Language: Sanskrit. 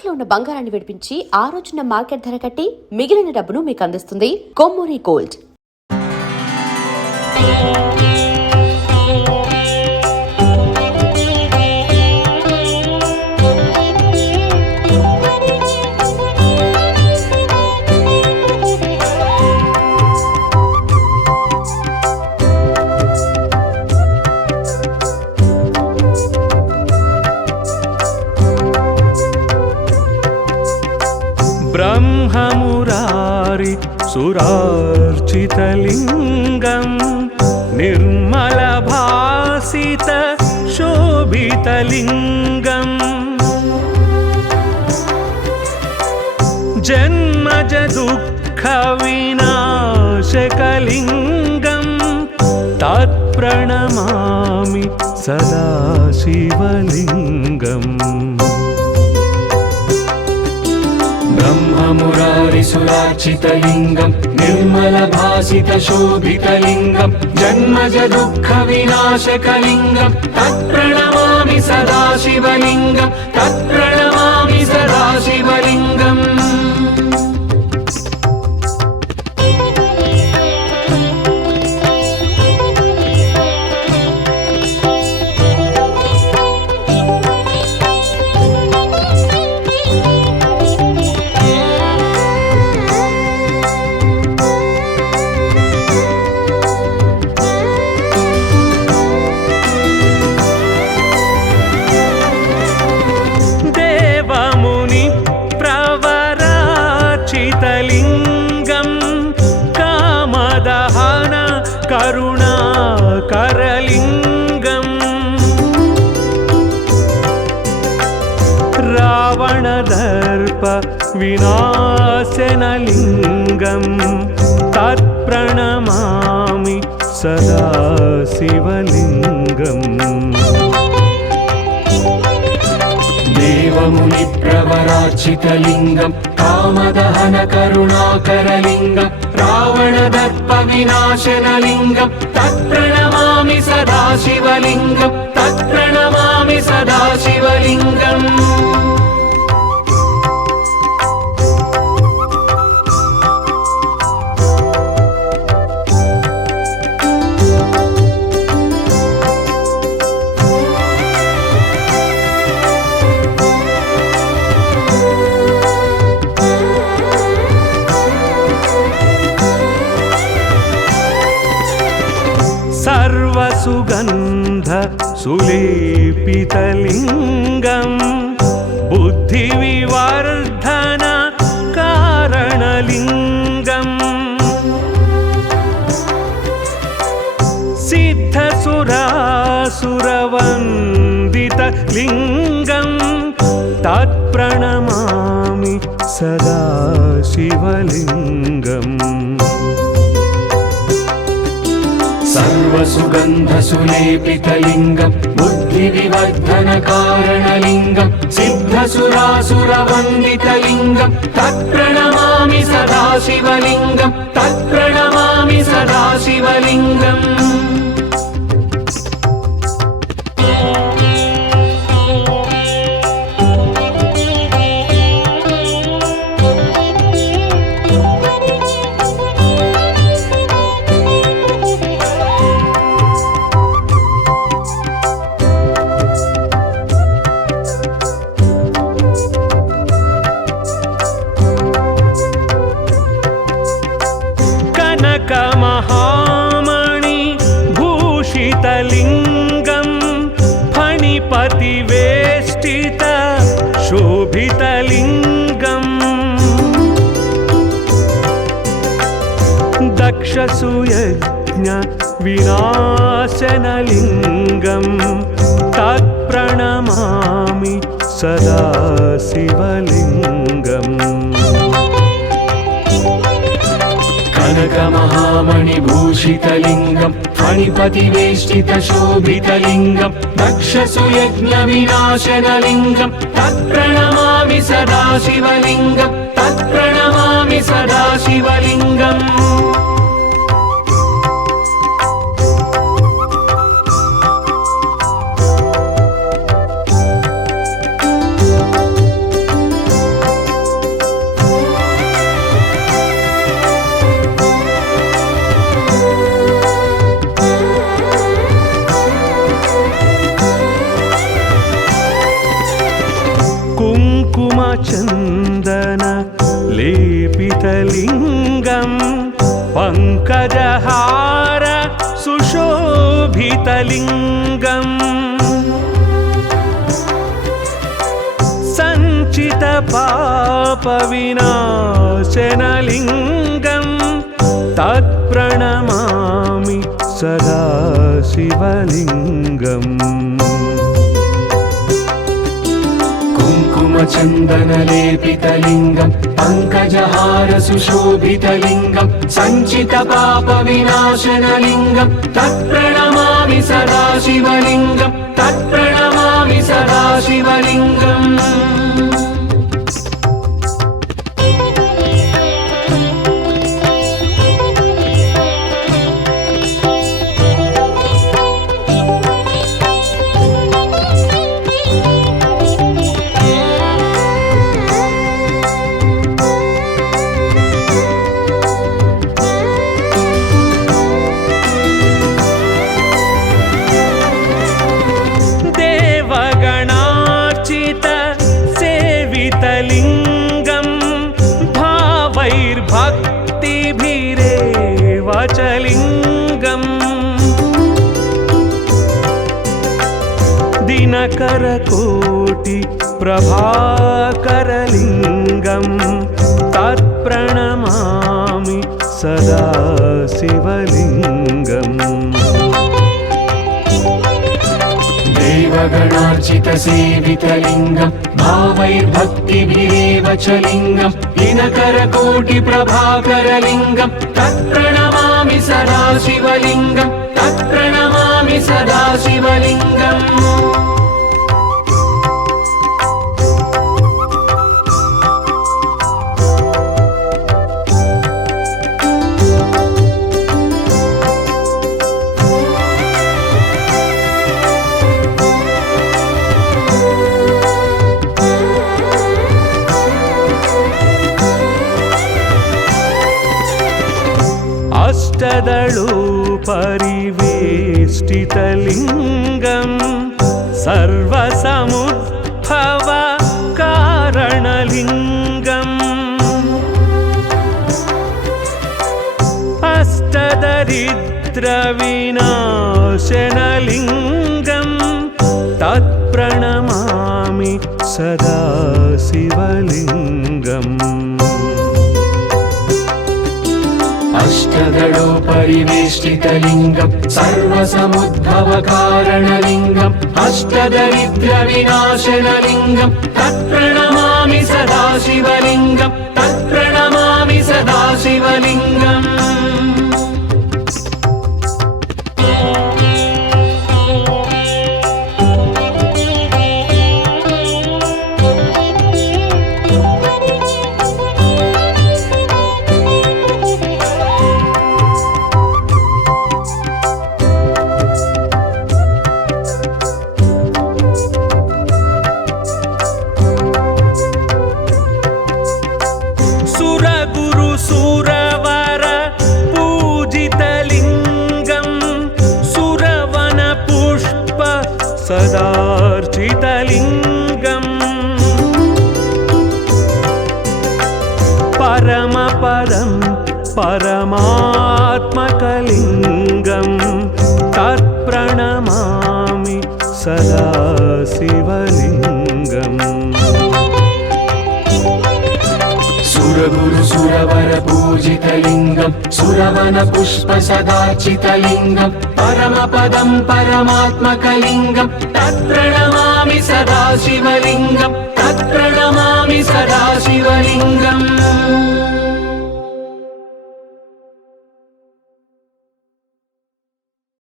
తాకట్లో ఉన్న బంగారాన్ని విడిపించి ఆ రోజున మార్కెట్ ధర కట్టి మిగిలిన డబ్బును మీకు అందిస్తుంది కొమ్మూరి గోల్డ్. ब्रह्ममुरारि सुरार्चितलिङ्गं निर्मलभासित शोभितलिङ्गं जन्मज दुःखविनाशकलिङ्गं तत्प्रणमामि सदा शिवलिङ्गम्. ब्रह्ममुरारि सुरार्चितलिङ्गं निर्मलभासितशोभितलिङ्गं जन्मज दुःखविनाशकलिङ्गं तत्प्रणमामि सदा शिवलिङ्गं तत्प्रणमामि सदा शिवलिङ्गम्. करुणाकरलिङ्गं रावणदर्प विनाशनलिङ्गं तत्प्रणमामि सदा शिवलिङ्गम्. देवमुनिप्रवरार्चितलिङ्गं कामदहन करुणाकरलिङ्गं रावणदर्पविनाशनलिङ्गं तत्प्रणमामि सदा शिवलिङ्गं तत्प्रणमामि सदा शिवलिङ्गम्. सर्वसुगन्ध सुलेपितलिङ्गं बुद्धिविवर्धन कारणलिङ्गं सिद्धसुरासुरवन्दितलिङ्गं तत्प्रणमामि सदा शिवलिङ्गम्. सर्वसुगन्धसुलेपितलिङ्गं बुद्धिविवर्धनकारणलिङ्गं सिद्धसुरासुरवन्दितलिङ्गं तत्प्रणमामि सदा शिवलिङ्गं तत्प्रणमामि सदा शिवलिङ्गम्. कनकमहामणि भूषितलिङ्गं फणिपतिवेष्टित शोभितलिङ्गं दक्षसुयज्ञ विनाशनलिङ्गं तत्प्रणमामि सदा शिवलिङ्गम्. कनकमहामणिभूषितलिङ्गं फणिपतिवेष्टितशोभितलिङ्गं दक्षसुयज्ञविनाशनलिङ्गं तत्प्रणमामि सदा शिवलिङ्गं तत्प्रणमामि सदा शिवलिङ्गम्. कुङ्कुमचन्दन लेपितलिङ्गं पङ्कजहार सुशोभितलिङ्गम् सञ्चितपापविनाशनलिङ्गं तत्प्रणमामि सदा शिवलिङ्गम् कुङ्कुमचन्दनलेपितलिङ्गं पङ्कजहार सुशोभितलिङ्गं सञ्चितपापविनाशनलिङ्गं तत्प्रणमामि सदा शिवलिङ्गं तत्प्रणमामि सदा शिवलिङ्गम् सेवितलिङ्गं भावैर्भक्तिभिरेव च लिङ्गम् दिनकरकोटिप्रभाकरलिङ्गं तत्प्रणमामि सदा शिवलिङ्गम् देवगणार्चितसेवितलिङ्गं भावैर्भक्तिभिरेव च लिङ्गं दिनकरकोटिप्रभाकरलिङ्गं तत्प्रणमामि सदा शिवलिङ्गं तत्प्रणमामि सदा शिवलिङ्गम् अष्टदलोपरिवेष्टितलिङ्गं सर्वसमुद्भव कारणलिङ्गम् अष्टदरिद्रविनाशनलिङ्गं तत्प्रणमामि सदा शिवलिङ्गम् अष्टदलोपरिवेष्टितलिङ्गं सर्वसमुद्भवकारणलिङ्गम् अष्टदरिद्रविनाशनलिङ्गं तत्प्रणमामि सदा शिवलिङ्गं तत्प्रणमामि सदा शिवलिङ्गम् सुरवर पूजितलिङ्गं सुरवनपुष्प सदार्चितलिङ्गम् परमपदं परमात्मकलिङ्गं तत्प्रणमामि सदा शिवलिङ्गम् सुरगुरु सुरवर पूजितलिङ्गं सुरवनपुष्प सदार्चितलिङ्गं परमपदं परमात्मकलिङ्गं तत्प्रणमामि सदा शिवलिङ्गं तत्प्रणमामि सदा शिवलिङ्गम्